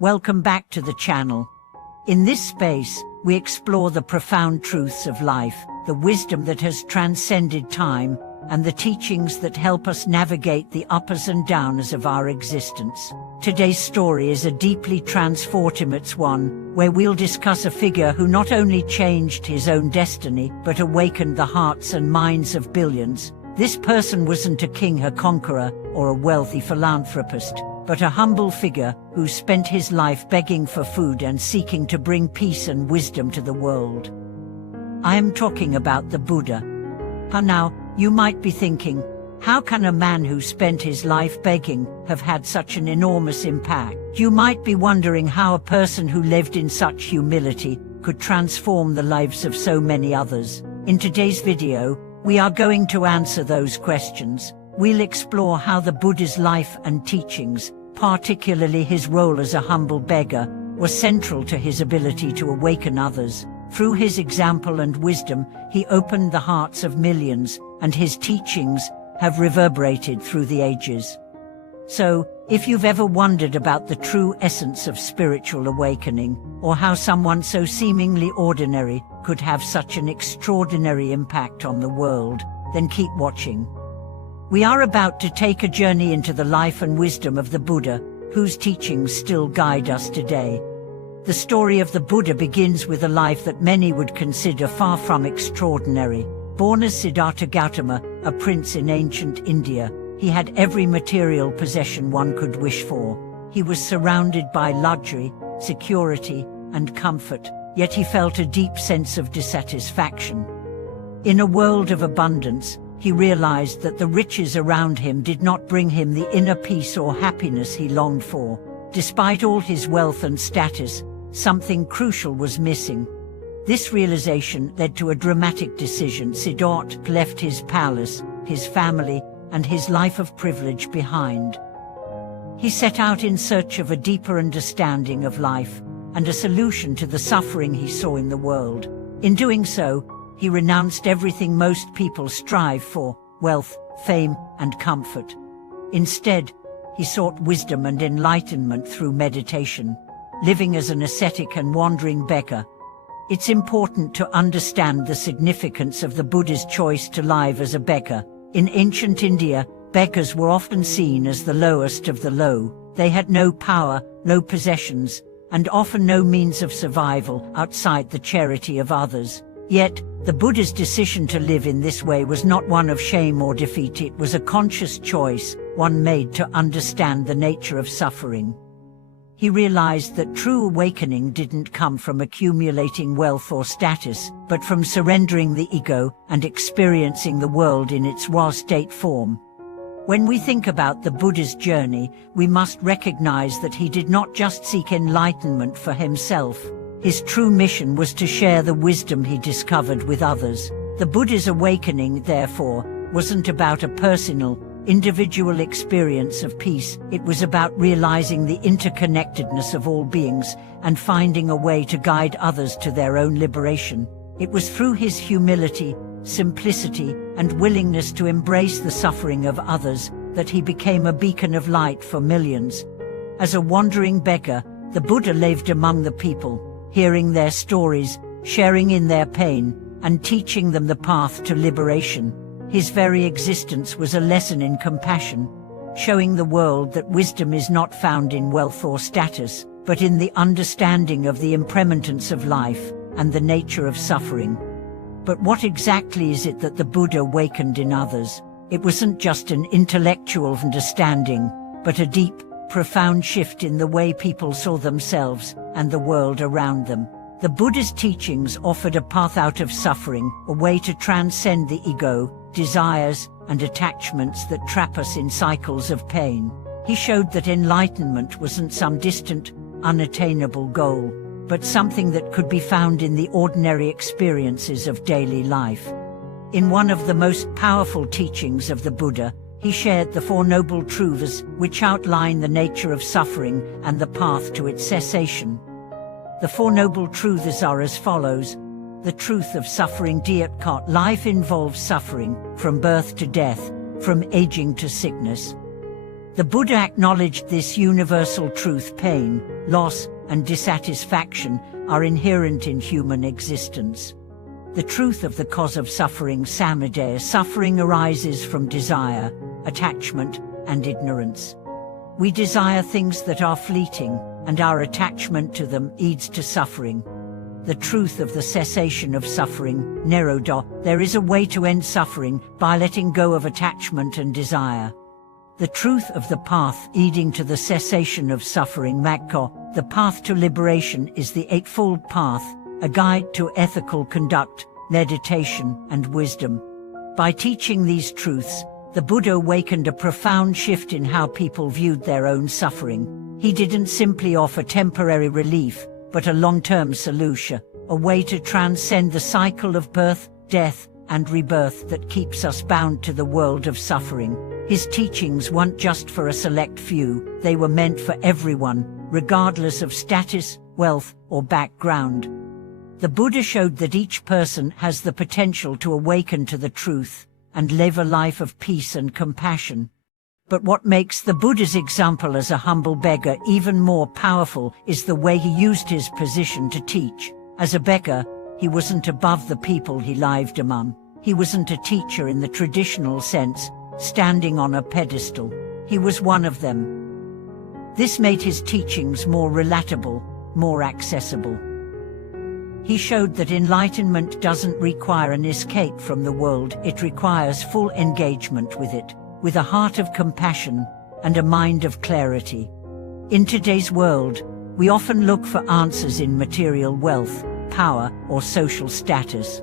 Welcome back to the channel. In this space, we explore the profound truths of life, the wisdom that has transcended time, and the teachings that help us navigate the uppers and downers of our existence. Today's story is a deeply transformative one, where we'll discuss a figure who not only changed his own destiny, but awakened the hearts and minds of billions. This person wasn't a king, a conqueror, or a wealthy philanthropist, but a humble figure who spent his life begging for food and seeking to bring peace and wisdom to the world. I am talking about the Buddha. Now, you might be thinking, how can a man who spent his life begging have had such an enormous impact? You might be wondering how a person who lived in such humility could transform the lives of so many others. In today's video, we are going to answer those questions. We'll explore how the Buddha's life and teachings, particularly his role as a humble beggar, were central to his ability to awaken others. Through his example and wisdom, he opened the hearts of millions, and his teachings have reverberated through the ages. So, if you've ever wondered about the true essence of spiritual awakening, or how someone so seemingly ordinary could have such an extraordinary impact on the world, then keep watching. We are about to take a journey into the life and wisdom of the Buddha, whose teachings still guide us today. The story of the Buddha begins with a life that many would consider far from extraordinary. Born as Siddhartha Gautama, a prince in ancient India, he had every material possession one could wish for. He was surrounded by luxury, security, and comfort, yet he felt a deep sense of dissatisfaction. In a world of abundance, he realized that the riches around him did not bring him the inner peace or happiness he longed for. Despite all his wealth and status, something crucial was missing. This realization led to a dramatic decision. Siddhartha left his palace, his family, and his life of privilege behind. He set out in search of a deeper understanding of life and a solution to the suffering he saw in the world. In doing so, he renounced everything most people strive for: wealth, fame, and comfort. Instead, he sought wisdom and enlightenment through meditation, living as an ascetic and wandering beggar. It's important to understand the significance of the Buddha's choice to live as a beggar. In ancient India, beggars were often seen as the lowest of the low. They had no power, no possessions, and often no means of survival outside the charity of others. Yet, the Buddha's decision to live in this way was not one of shame or defeat. It was a conscious choice, one made to understand the nature of suffering. He realized that true awakening didn't come from accumulating wealth or status, but from surrendering the ego and experiencing the world in its raw state form. When we think about the Buddha's journey, we must recognize that he did not just seek enlightenment for himself. His true mission was to share the wisdom he discovered with others. The Buddha's awakening, therefore, wasn't about a personal, individual experience of peace. It was about realizing the interconnectedness of all beings and finding a way to guide others to their own liberation. It was through his humility, simplicity, and willingness to embrace the suffering of others that he became a beacon of light for millions. As a wandering beggar, the Buddha lived among the people, hearing their stories, sharing in their pain, and teaching them the path to liberation. His very existence was a lesson in compassion, showing the world that wisdom is not found in wealth or status, but in the understanding of the impermanence of life and the nature of suffering. But what exactly is it that the Buddha awakened in others? It wasn't just an intellectual understanding, but a deep, profound shift in the way people saw themselves and the world around them. The Buddha's teachings offered a path out of suffering, a way to transcend the ego, desires, and attachments that trap us in cycles of pain. He showed that enlightenment wasn't some distant, unattainable goal, but something that could be found in the ordinary experiences of daily life. In one of the most powerful teachings of the Buddha, he shared the Four Noble Truths, which outline the nature of suffering and the path to its cessation. The Four Noble Truths are as follows. The truth of suffering. Life involves suffering, from birth to death, from aging to sickness. The Buddha acknowledged this universal truth: pain, loss, and dissatisfaction are inherent in human existence. The truth of the cause of suffering. Samadhi. Suffering arises from desire, attachment, and ignorance. We desire things that are fleeting, and our attachment to them leads to suffering. The truth of the cessation of suffering. Nirodha. There is a way to end suffering by letting go of attachment and desire. The truth of the path leading to the cessation of suffering. Magga. The path to liberation is the Eightfold Path, a guide to ethical conduct, meditation, and wisdom. By teaching these truths, the Buddha awakened a profound shift in how people viewed their own suffering. He didn't simply offer temporary relief, but a long-term solution, a way to transcend the cycle of birth, death, and rebirth that keeps us bound to the world of suffering. His teachings weren't just for a select few, they were meant for everyone, regardless of status, wealth, or background. The Buddha showed that each person has the potential to awaken to the truth and live a life of peace and compassion. But what makes the Buddha's example as a humble beggar even more powerful is the way he used his position to teach. As a beggar, he wasn't above the people he lived among. He wasn't a teacher in the traditional sense, standing on a pedestal. He was one of them. This made his teachings more relatable, more accessible. He showed that enlightenment doesn't require an escape from the world, it requires full engagement with it, with a heart of compassion and a mind of clarity. In today's world, we often look for answers in material wealth, power, or social status.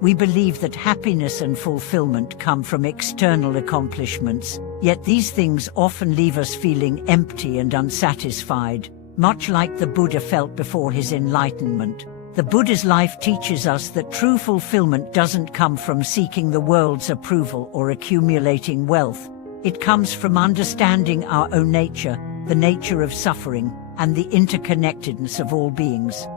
We believe that happiness and fulfillment come from external accomplishments, yet these things often leave us feeling empty and unsatisfied, much like the Buddha felt before his enlightenment. The Buddha's life teaches us that true fulfillment doesn't come from seeking the world's approval or accumulating wealth. It comes from understanding our own nature, the nature of suffering, and the interconnectedness of all beings.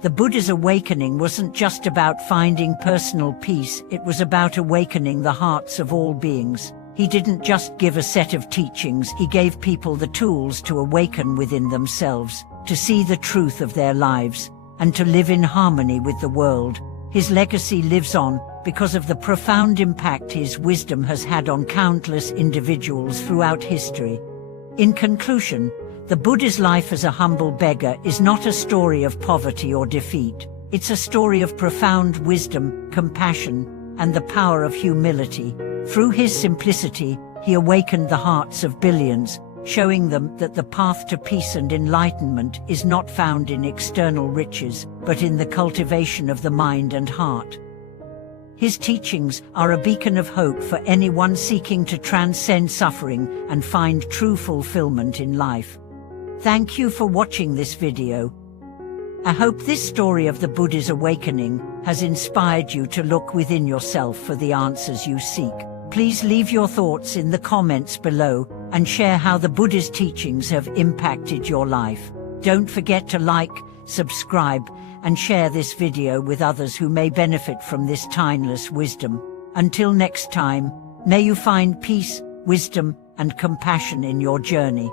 The Buddha's awakening wasn't just about finding personal peace, it was about awakening the hearts of all beings. He didn't just give a set of teachings, he gave people the tools to awaken within themselves, to see the truth of their lives, and to live in harmony with the world. His legacy lives on because of the profound impact his wisdom has had on countless individuals throughout history. In conclusion, the Buddha's life as a humble beggar is not a story of poverty or defeat. It's a story of profound wisdom, compassion, and the power of humility. Through his simplicity, he awakened the hearts of billions, showing them that the path to peace and enlightenment is not found in external riches, but in the cultivation of the mind and heart. His teachings are a beacon of hope for anyone seeking to transcend suffering and find true fulfillment in life. Thank you for watching this video. I hope this story of the Buddha's awakening has inspired you to look within yourself for the answers you seek. Please leave your thoughts in the comments below and share how the Buddha's teachings have impacted your life. Don't forget to like, subscribe, and share this video with others who may benefit from this timeless wisdom. Until next time, may you find peace, wisdom, and compassion in your journey.